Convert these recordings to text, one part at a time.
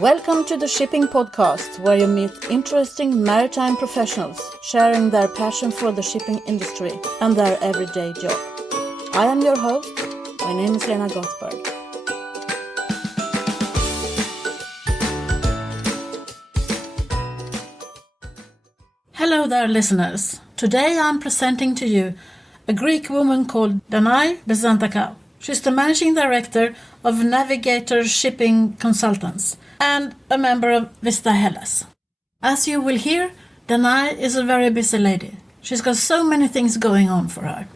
Welcome to the Shipping Podcast, where you meet interesting maritime professionals sharing their passion for the shipping industry and their everyday job. I am your host. My name is Lena Gothberg. Hello there, listeners. Today I'm presenting to you a Greek woman called Danae Bezantakou. She's the managing director of Navigator Shipping Consultants and a member of Vista Hellas. As you will hear, Danae is a very busy lady. She's got so many things going on for her.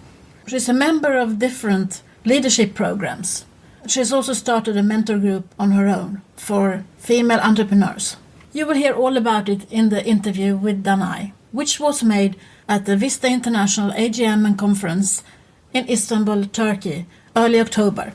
She's a member of different leadership programs. She's also started a mentor group on her own for female entrepreneurs. You will hear all about it in the interview with Danae, which was made at the Vista International AGM and Conference in Istanbul, Turkey, early October.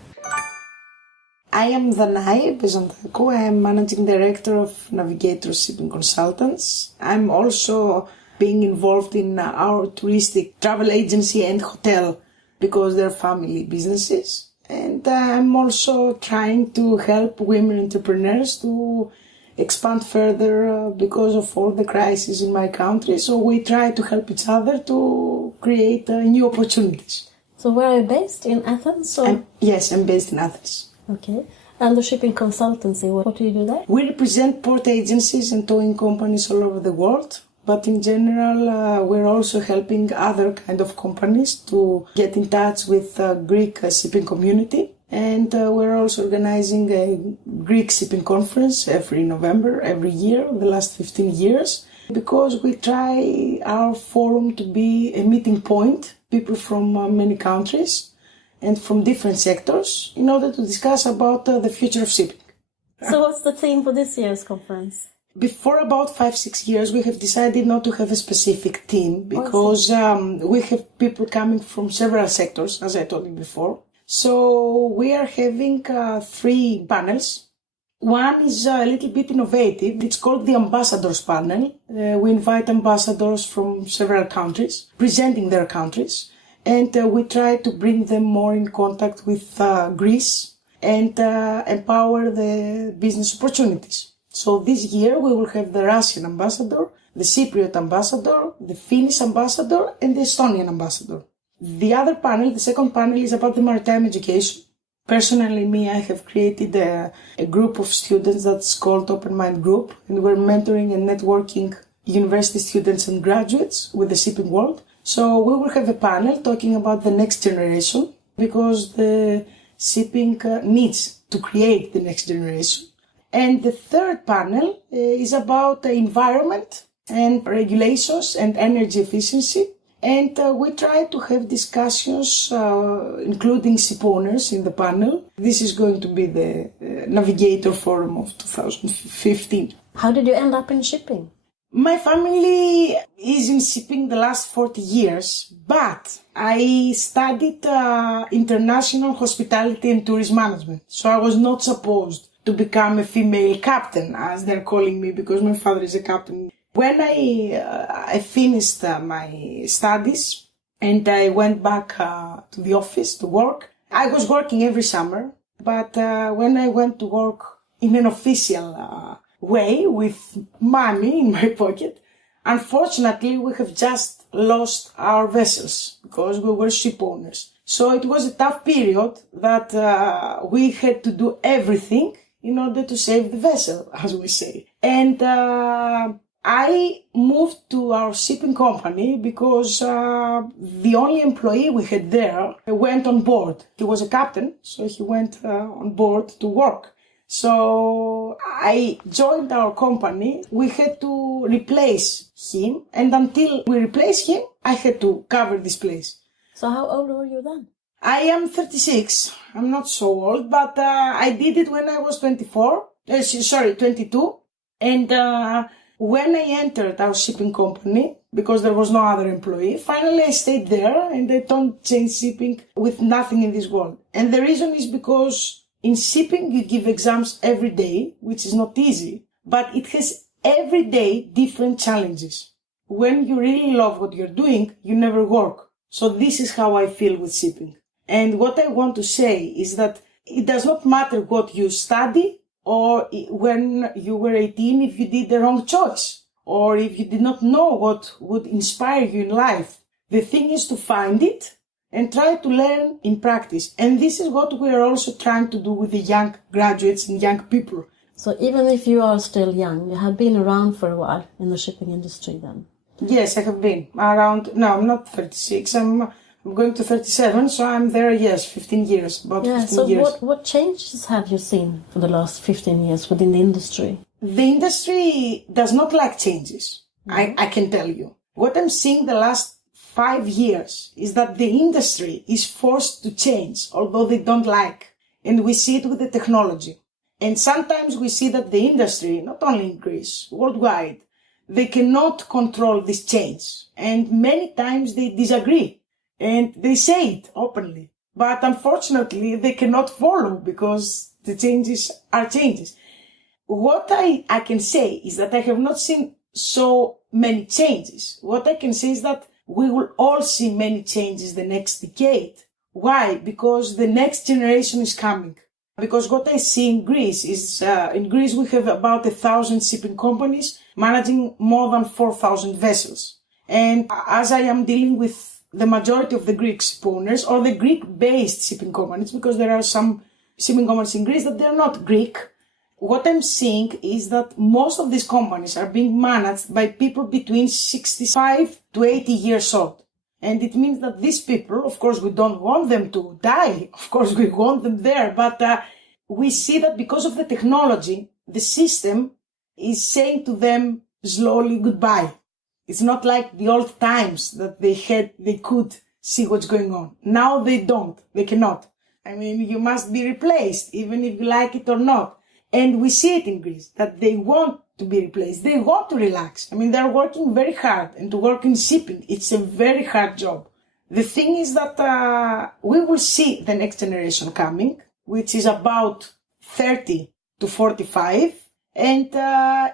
I am Danae Bezantakou. I am Managing Director of Navigator Shipping Consultants. I'm also being involved in our touristic travel agency and hotel because they're family businesses. And I'm also trying to help women entrepreneurs to expand further because of all the crises in my country. So we try to help each other to create new opportunities. So where are you based? In Athens? Or? Yes, I'm based in Athens. Okay. And the shipping consultancy, what do you do there? We represent port agencies and towing companies all over the world. But in general, we're also helping other kind of companies to get in touch with the Greek shipping community. And we're also organizing a Greek shipping conference every November, every year, the last 15 years, because we try our forum to be a meeting point, people from many countries and from different sectors, in order to discuss about the future of shipping. So what's the theme for this year's conference? Before about 5-6 years, we have decided not to have a specific theme because we have people coming from several sectors, as I told you before. So we are having 3 panels. One is a little bit innovative. It's called the Ambassadors Panel. We invite ambassadors from several countries, presenting their countries. And we try to bring them more in contact with Greece and empower the business opportunities. So this year we will have the Russian ambassador, the Cypriot ambassador, the Finnish ambassador, and the Estonian ambassador. The other panel, the second panel, is about the maritime education. Personally, I have created a group of students that's called Open Mind Group, and we're mentoring and networking university students and graduates with the shipping world. So we will have a panel talking about the next generation, because the shipping needs to create the next generation. And the third panel is about the environment and regulations and energy efficiency. And we try to have discussions, including ship owners in the panel. This is going to be the Navigator Forum of 2015. How did you end up in shipping? My family is in shipping the last 40 years, but I studied international hospitality and tourism management. So I was not supposed to become a female captain, as they're calling me, because my father is a captain. When I finished my studies and I went back to the office to work, I was working every summer. But when I went to work in an official way with money in my pocket, unfortunately we have just lost our vessels because we were ship owners. So it was a tough period that we had to do everything in order to save the vessel, as we say. And I moved to our shipping company because the only employee we had there went on board. He was a captain, so he went on board to work. So I joined our company. We had to replace him, and until we replaced him, I had to cover this place. So how old were you then? I am 36. I'm not so old, but I did it when I was 22. And when I entered our shipping company, because there was no other employee, finally I stayed there and I don't change shipping with nothing in this world. And the reason is because in shipping you give exams every day, which is not easy, but it has every day different challenges. When you really love what you're doing, you never work. So this is how I feel with shipping. And what I want to say is that it does not matter what you study or when you were 18 if you did the wrong choice, or if you did not know what would inspire you in life. The thing is to find it and try to learn in practice. And this is what we are also trying to do with the young graduates and young people. So even if you are still young, you have been around for a while in the shipping industry then? Yes, I have been around. No, I'm not 36. I'm going to 37, so I'm there, yes, 15 years, about 15 years. So what changes have you seen for the last 15 years within the industry? The industry does not like changes, I can tell you. What I'm seeing the last 5 years is that the industry is forced to change, although they don't like. And we see it with the technology. And sometimes we see that the industry, not only in Greece, worldwide, they cannot control this change. And many times they disagree. And they say it openly. But unfortunately, they cannot follow because the changes are changes. What I can say is that I have not seen so many changes. What I can say is that we will all see many changes the next decade. Why? Because the next generation is coming. Because what I see in Greece is, in Greece we have about 1,000 shipping companies managing more than 4,000 vessels. And as I am dealing with the majority of the Greek ship owners or the Greek-based shipping companies, because there are some shipping companies in Greece that they are not Greek, what I'm seeing is that most of these companies are being managed by people between 65 to 80 years old. And it means that these people, of course, we don't want them to die. Of course, we want them there. But we see that because of the technology, the system is saying to them slowly goodbye. It's not like the old times that they could see what's going on. Now they don't. They cannot. I mean, you must be replaced, even if you like it or not. And we see it in Greece, that they want to be replaced. They want to relax. I mean, they're working very hard, and to work in shipping, it's a very hard job. The thing is that we will see the next generation coming, which is about 30 to 45, and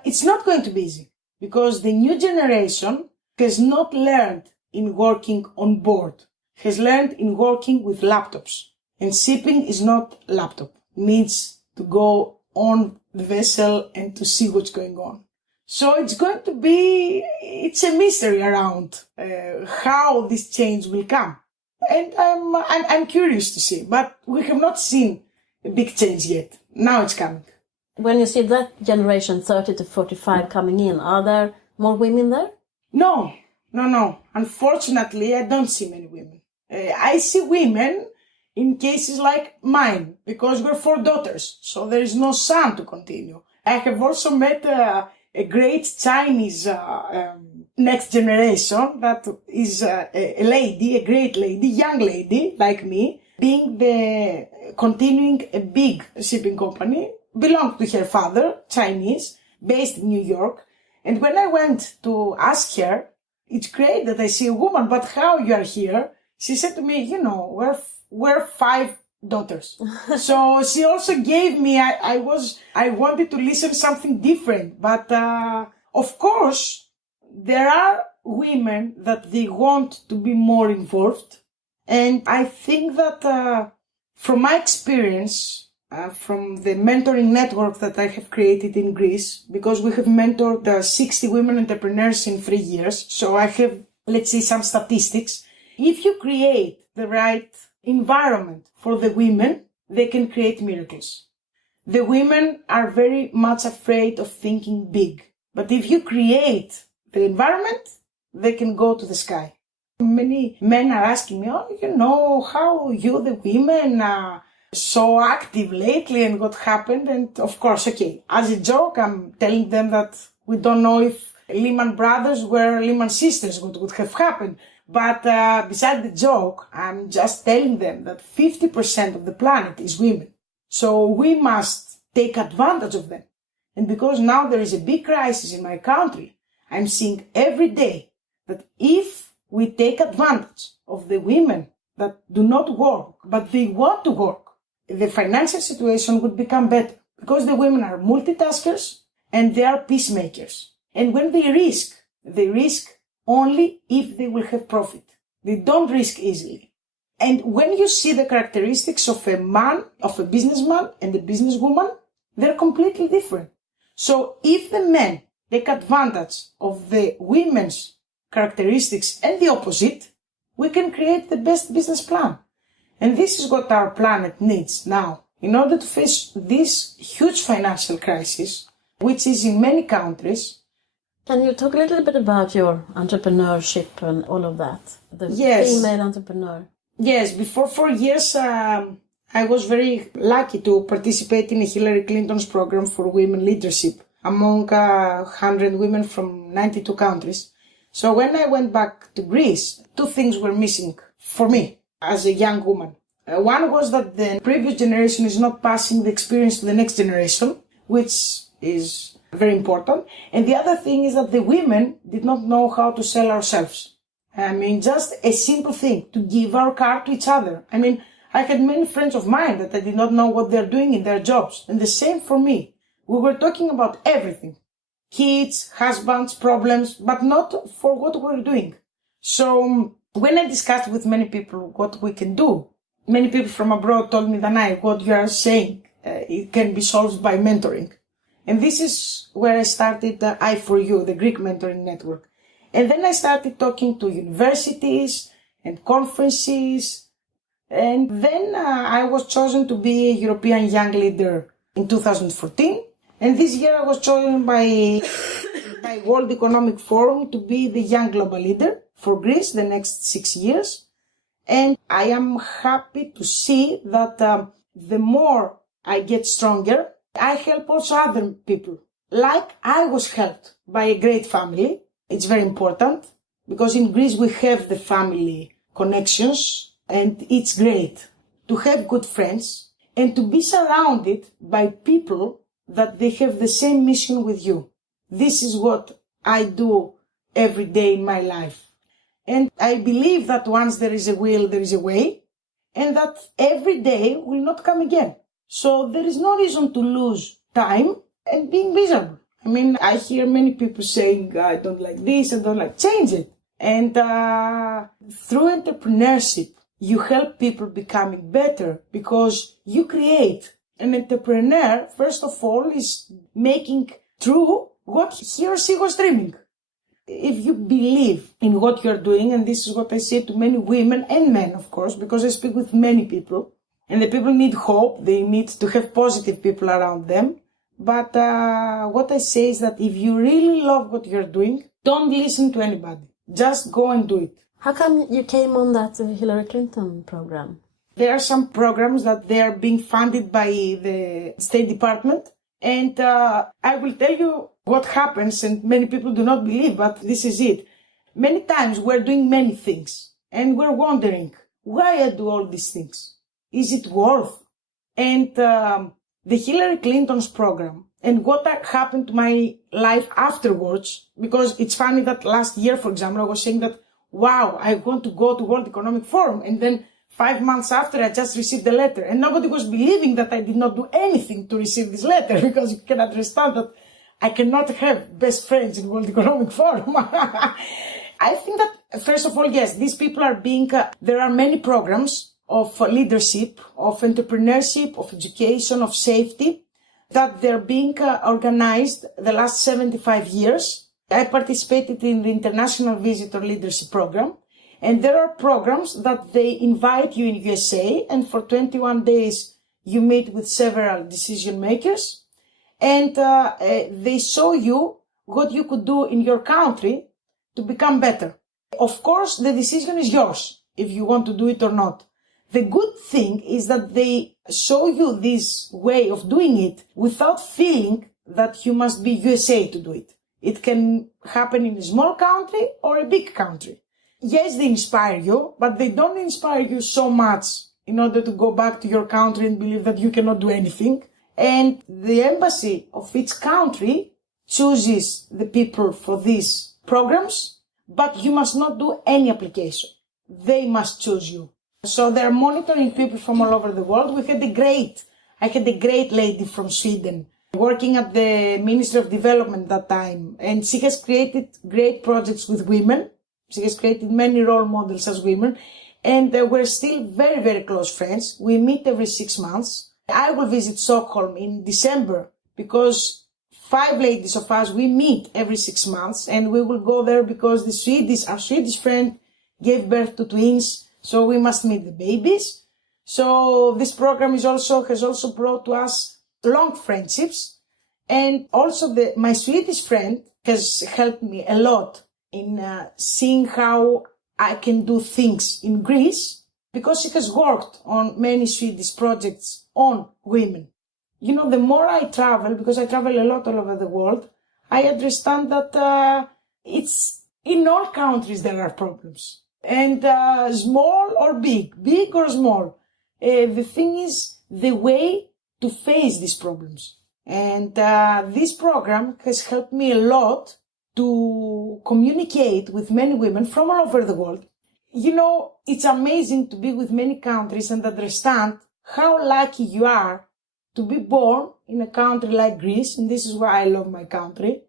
it's not going to be easy, because the new generation has not learned in working on board, has learned in working with laptops. And shipping is not laptop. It needs to go on the vessel and to see what's going on. So it's a mystery around how this change will come. And I'm curious to see, but we have not seen a big change yet. Now it's coming. When you see that generation 30 to 45 coming in, are there more women there? No. Unfortunately, I don't see many women. I see women in cases like mine, because we're 4 daughters, so there is no son to continue. I have also met a great Chinese next generation that is a lady, a great lady, young lady like me, continuing a big shipping company, belonged to her father, Chinese, based in New York. And when I went to ask her, it's great that I see a woman, but how you are here? She said to me, we're 5 daughters. So she also gave me, I wanted to listen something different. But, of course, there are women that they want to be more involved. And I think that, from my experience, from the mentoring network that I have created in Greece, because we have mentored 60 women entrepreneurs in 3 years. So I have, let's say, some statistics. If you create the right environment for the women, they can create miracles. The women are very much afraid of thinking big. But if you create the environment, they can go to the sky. Many men are asking me, how you, the women, are so active lately and what happened? And of course, as a joke, I'm telling them that we don't know if Lehman Brothers were Lehman Sisters, what would have happened. But beside the joke, I'm just telling them that 50% of the planet is women. So we must take advantage of them. And because now there is a big crisis in my country, I'm seeing every day that if we take advantage of the women that do not work, but they want to work, the financial situation would become better. Because the women are multitaskers and they are peacemakers. And when they risk only if they will have profit. They don't risk easily. And when you see the characteristics of a man, of a businessman and a businesswoman, They're completely different. So if the men take advantage of the women's characteristics and the opposite, we can create the best business plan. And this is what our planet needs now. In order to face this huge financial crisis, which is in many countries. Can you talk a little bit about your entrepreneurship and all of that? The female entrepreneur. Yes, before 4 years, I was very lucky to participate in Hillary Clinton's program for women leadership among 100 women from 92 countries. So when I went back to Greece, two things were missing for me as a young woman. One was that the previous generation is not passing the experience to the next generation, which is very important. And the other thing is that the women did not know how to sell ourselves. I mean, just a simple thing, to give our car to each other. I mean, I had many friends of mine that I did not know what they're doing in their jobs. And the same for me. We were talking about everything. Kids, husbands, problems, but not for what we're doing. So when I discussed with many people what we can do, many people from abroad told me, Danae, what you are saying, it can be solved by mentoring. And this is where I started I4U, the Greek mentoring network. And then I started talking to universities and conferences. And then I was chosen to be a European Young Leader in 2014. And this year I was chosen by World Economic Forum to be the Young Global Leader for Greece the next 6 years. And I am happy to see that the more I get stronger, I help also other people. Like I was helped by a great family. It's very important because in Greece we have the family connections and it's great to have good friends and to be surrounded by people that they have the same mission with you. This is what I do every day in my life. And I believe that once there is a will, there is a way, and that every day will not come again. So there is no reason to lose time and being miserable. I mean, I hear many people saying, I don't like this, I don't like, change it. And through entrepreneurship, you help people becoming better because you create. An entrepreneur, first of all, is making true what he or she was dreaming. If you believe in what you're doing, and this is what I say to many women and men, of course, because I speak with many people, and the people need hope, they need to have positive people around them. But what I say is that if you really love what you're doing, don't listen to anybody. Just go and do it. How come you came on that Hillary Clinton program? There are some programs that they are being funded by the State Department. And I will tell you what happens, and many people do not believe, but this is it. Many times we're doing many things, and we're wondering, why I do all these things? Is it worth? And the Hillary Clinton's program, and what happened to my life afterwards, because it's funny that last year, for example, I was saying that, wow, I want to go to World Economic Forum, and then 5 months after, I just received the letter. And nobody was believing that I did not do anything to receive this letter, because you can understand that I cannot have best friends in World Economic Forum. I think that, first of all, yes, these people are being, there are many programs of leadership, of entrepreneurship, of education, of safety, that they're being organized the last 75 years. I participated in the International Visitor Leadership Program. And there are programs that they invite you in USA, and for 21 days you meet with several decision makers, and they show you what you could do in your country to become better. Of course, the decision is yours, if you want to do it or not. The good thing is that they show you this way of doing it without feeling that you must be USA to do it. It can happen in a small country or a big country. Yes, they inspire you, but they don't inspire you so much in order to go back to your country and believe that you cannot do anything. And the embassy of each country chooses the people for these programs, but you must not do any application. They must choose you. So they're monitoring people from all over the world. I had a great lady from Sweden working at the Ministry of Development that time, and she has created great projects with women. She has created many role models as women, and we're still very, very close friends. We meet every 6 months, I will visit Stockholm in December because 5 ladies of us, we meet every 6 months, and we will go there because our Swedish friend gave birth to twins, so we must meet the babies. So this program has also brought to us long friendships, and also my Swedish friend has helped me a lot in seeing how I can do things in Greece, because she has worked on many Swedish projects on women. You know, the more I travel, because I travel a lot all over the world, I understand that it's in all countries there are problems. And small or big or small. The thing is the way to face these problems. And this program has helped me a lot to communicate with many women from all over the world. You know, it's amazing to be with many countries and understand how lucky you are to be born in a country like Greece, and this is why I love my country.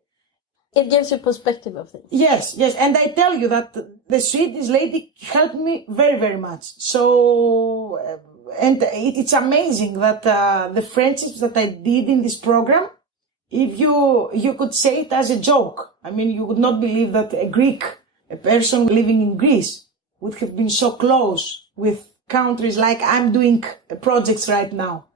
It gives you perspective of things. Yes. And I tell you that the Swedish lady helped me very, very much. So, and it's amazing that the friendships that I did in this program, if you could say it as a joke. I mean, you would not believe that a person living in Greece, would have been so close with countries like I'm doing projects right now.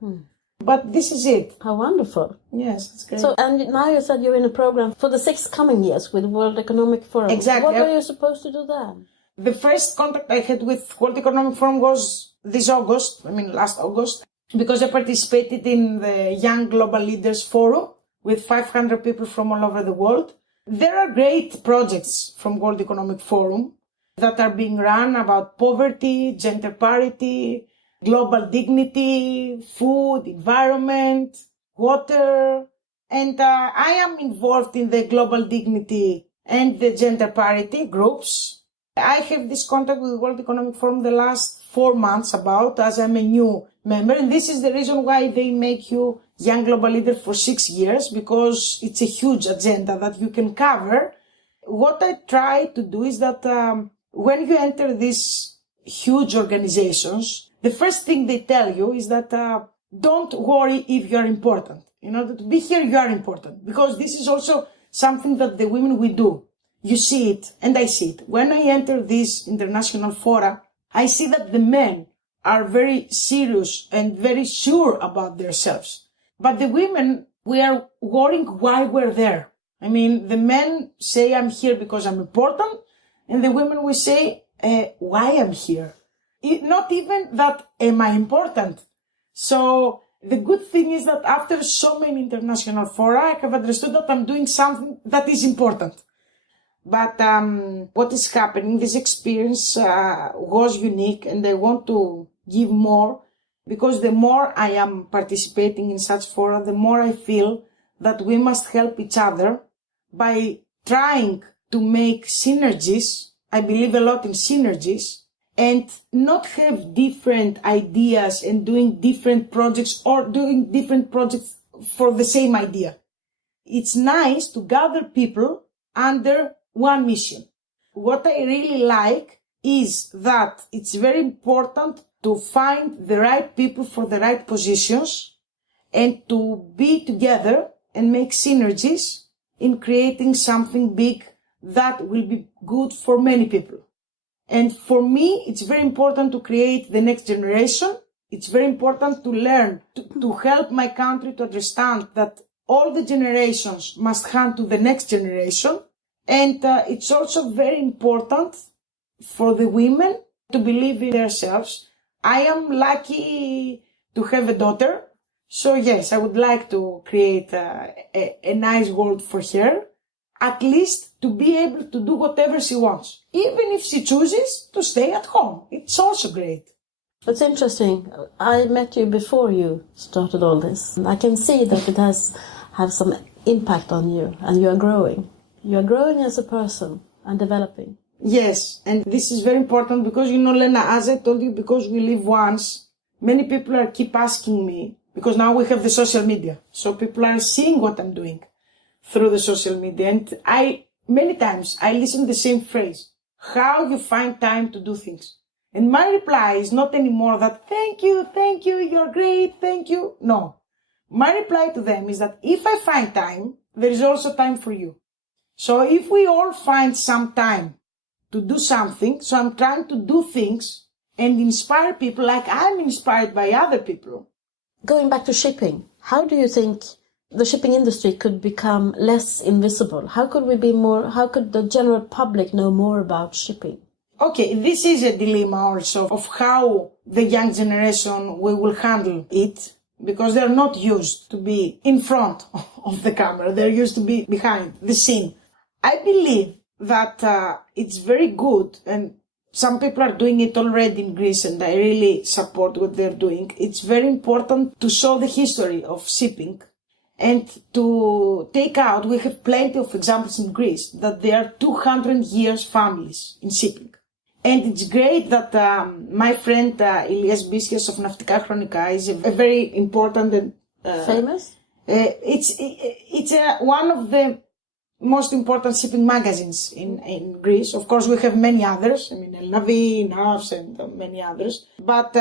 But this is it. How wonderful. Yes, it's great. So, and now you said you're in a program for the 6 coming years with the World Economic Forum. Exactly. What are you supposed to do then? The first contact I had with World Economic Forum was last August, because I participated in the Young Global Leaders Forum with 500 people from all over the world. There are great projects from World Economic Forum that are being run about poverty, gender parity, global dignity, food, environment, water. And I am involved in the global dignity and the gender parity groups. I have this contact with the World Economic Forum the last 4 months as I'm a new member. And this is the reason why they make you young global leader for 6 years, because it's a huge agenda that you can cover. What I try to do is that when you enter these huge organizations, the first thing they tell you is that don't worry if you are important. You know, to be here, you are important. Because this is also something that the women we do. You see it, and I see it. When I enter these international fora, I see that the men are very serious and very sure about themselves. But the women, we are worrying why we're there. I mean, the men say I'm here because I'm important, and the women will say, why I'm here. Not even that, am I important? So the good thing is that after so many international fora, I have understood that I'm doing something that is important. But what is happening, this experience was unique, and I want to give more, because the more I am participating in such fora, the more I feel that we must help each other by trying to make synergies. I believe a lot in synergies, and not have different ideas and doing different projects or doing different projects for the same idea. It's nice to gather people under one mission. What I really like is that it's very important to find the right people for the right positions and to be together and make synergies in creating something big that will be good for many people. And for me, it's very important to create the next generation. It's very important to learn, to help my country to understand that all the generations must hand to the next generation. And it's also very important for the women to believe in themselves. I am lucky to have a daughter. So yes, I would like to create a nice world for her. At least to be able to do whatever she wants. Even if she chooses to stay at home. It's also great. It's interesting. I met you before you started all this. And I can see that it have some impact on you, and you are growing. You are growing as a person and developing. Yes, and this is very important because, you know, Lena, as I told you, because we live once, many people keep asking me, because now we have the social media. So people are seeing what I'm doing through the social media. And many times I listen to the same phrase, how you find time to do things. And my reply is not anymore that, thank you, you're great, thank you. No. My reply to them is that if I find time, there is also time for you. So if we all find some time to do something, so I'm trying to do things and inspire people like I'm inspired by other people. Going back to shipping, how do you think the shipping industry could become less invisible? How could the general public know more about shipping? Okay, this is a dilemma also of how the young generation will handle it, because they're not used to be in front of the camera. They're used to be behind the scene. I believe that it's very good, and some people are doing it already in Greece, and I really support what they're doing. It's very important to show the history of shipping and to take out, we have plenty of examples in Greece, that there are 200 years families in shipping. And it's great that my friend Ilias Biskias of Navigata Chronica is a very important and famous. It's one of the most important shipping magazines in Greece. Of course, we have many others. I mean, El Navi, Navs, and many others. But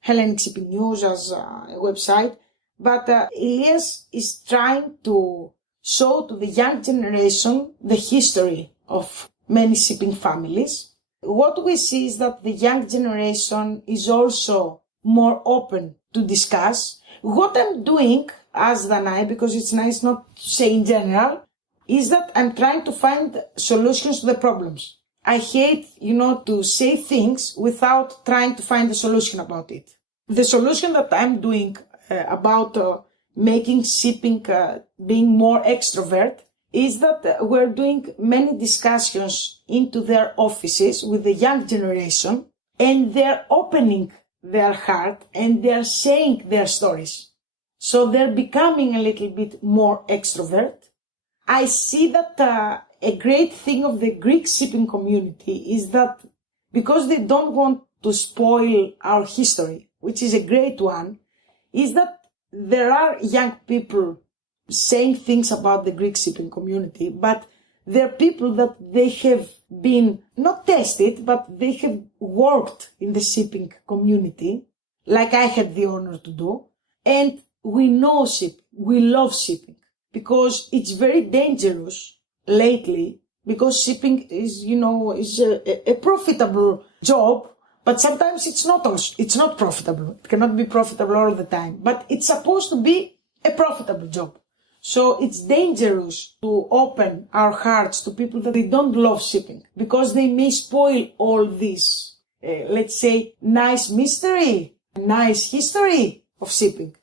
Hellenic Shipping News as a website. But Ilias is trying to show to the young generation the history of many shipping families. What we see is that the young generation is also more open to discuss. What I'm doing as Danae, because it's nice not to say in general, is that I'm trying to find solutions to the problems. I hate, to say things without trying to find a solution about it. The solution that I'm doing about making shipping being more extrovert is that we're doing many discussions into their offices with the young generation, and they're opening their heart and they're saying their stories. So they're becoming a little bit more extrovert. I see that a great thing of the Greek shipping community is that because they don't want to spoil our history, which is a great one, is that there are young people saying things about the Greek shipping community, but they're people that they have been not tested, but they have worked in the shipping community, like I had the honor to do. And we know shipping, we love shipping, because it's very dangerous lately, because shipping is, is a profitable job, but sometimes it's not profitable. It cannot be profitable all the time, but it's supposed to be a profitable job. So it's dangerous to open our hearts to people that they don't love shipping, because they may spoil all this, let's say, nice mystery, nice history of shipping.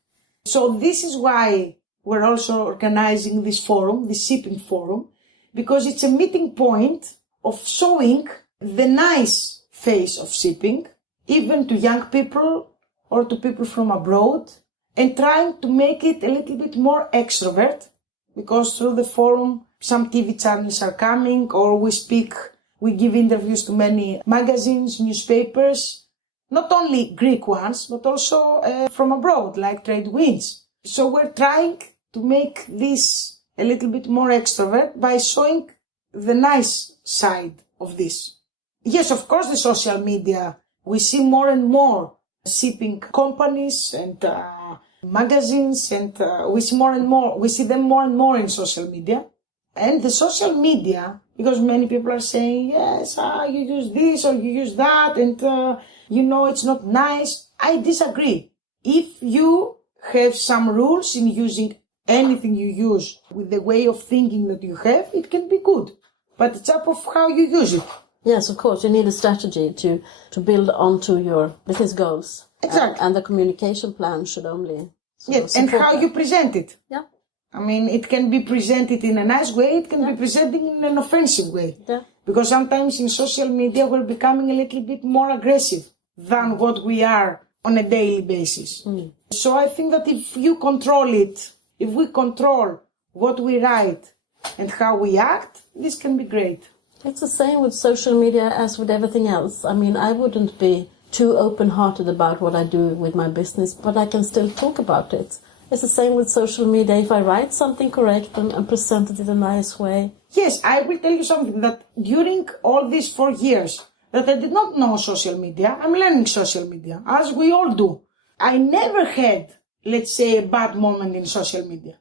So this is why we're also organizing this forum, the shipping forum, because it's a meeting point of showing the nice face of shipping, even to young people or to people from abroad, and trying to make it a little bit more extrovert, because through the forum, some TV channels are coming, or we give interviews to many magazines, newspapers, not only Greek ones, but also from abroad, like Trade Winds. So we're trying to make this a little bit more extrovert by showing the nice side of this. Yes, of course, the social media, we see more and more shipping companies and magazines, and we see them more and more in social media. And the social media, because many people are saying, yes, you use this or you use that, and it's not nice. I disagree. If you have some rules in using anything you use with the way of thinking that you have, it can be good. But it's up of how you use it. Yes, of course. You need a strategy to build onto your business goals. Exactly. And the communication plan should only yes, and how you present it. Yeah. I mean, it can be presented in a nice way, it can be presented in an offensive way. Yeah. Because sometimes in social media we're becoming a little bit more aggressive than what we are on a daily basis. Mm. So I think that if you control it, if we control what we write and how we act, this can be great. It's the same with social media as with everything else. I mean, I wouldn't be too open-hearted about what I do with my business, but I can still talk about it. It's the same with social media. If I write something correct and present it in a nice way. Yes, I will tell you something, that during all these 4 years, that I did not know social media. I'm learning social media, as we all do. I never had, let's say, a bad moment in social media.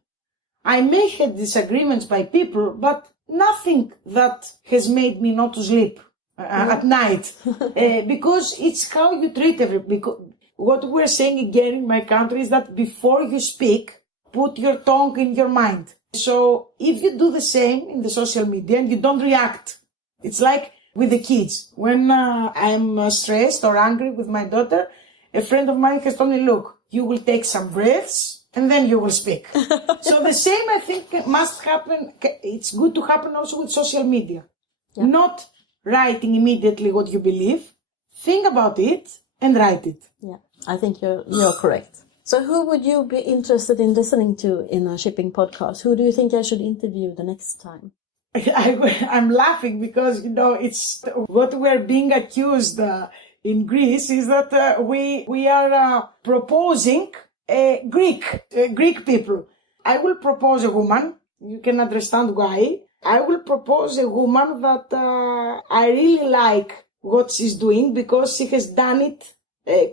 I may have disagreements by people, but nothing that has made me not to sleep at night. Because it's how you treat because what we're saying again in my country is that before you speak, put your tongue in your mind. So if you do the same in the social media and you don't react, it's like with the kids. When I'm stressed or angry with my daughter, a friend of mine has told me, look, you will take some breaths and then you will speak. So the same, I think, must happen. It's good to happen also with social media. Yeah. Not writing immediately what you believe. Think about it and write it. Yeah, I think you're correct. So who would you be interested in listening to in a shipping podcast? Who do you think I should interview the next time? I'm laughing because, it's what we're being accused in Greece is that we are proposing Greek people. I will propose a woman. You can understand why. I will propose a woman that I really like what she's doing because she has done it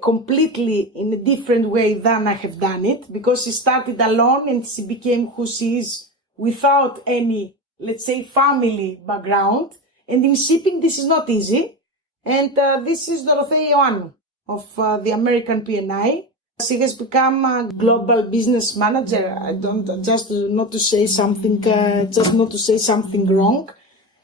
completely in a different way than I have done it, because she started alone and she became who she is without any, let's say, family background. And in shipping, this is not easy. And this is Dorothea Ioannou of the American P&I. She has become a global business manager. Just not to say something wrong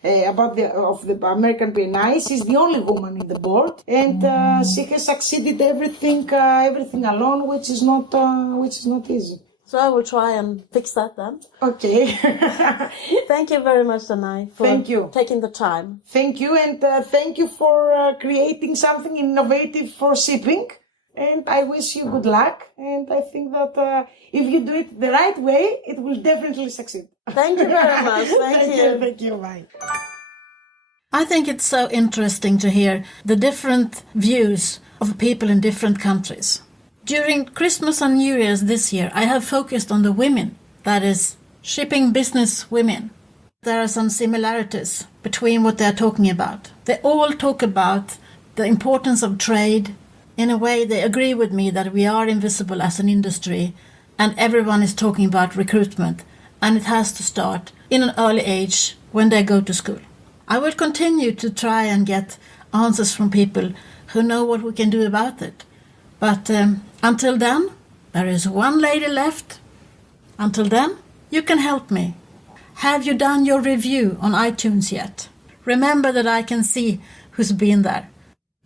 about the American P&I. She's the only woman in the board, and she has succeeded everything alone, which is not easy. So I will try and fix that then. Okay. Thank you very much, Danae, for taking the time. Thank you, and thank you for creating something innovative for shipping. And I wish you good luck. And I think that if you do it the right way, it will definitely succeed. Thank you very much. Thank you. Thank you. Bye. I think it's so interesting to hear the different views of people in different countries. During Christmas and New Year's this year, I have focused on the women, that is, shipping business women. There are some similarities between what they're talking about. They all talk about the importance of trade. In a way, they agree with me that we are invisible as an industry, and everyone is talking about recruitment, and it has to start in an early age when they go to school. I will continue to try and get answers from people who know what we can do about it. But until then, there is one lady left. Until then, you can help me. Have you done your review on iTunes yet? Remember that I can see who's been there.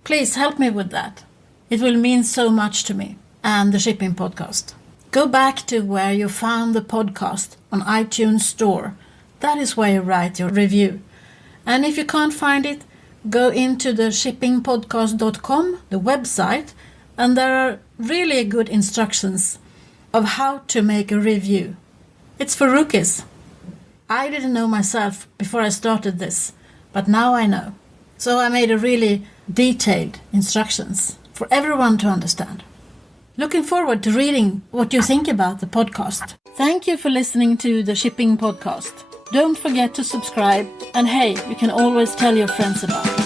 Please help me with that. It will mean so much to me and the Shipping Podcast. Go back to where you found the podcast on iTunes Store. That is where you write your review. And if you can't find it, go into the shippingpodcast.com, the website, and there are really good instructions of how to make a review. It's for rookies. I didn't know myself before I started this, but now I know. So I made a really detailed instructions for everyone to understand. Looking forward to reading what you think about the podcast. Thank you for listening to the Shipping Podcast. Don't forget to subscribe, and hey, you can always tell your friends about it.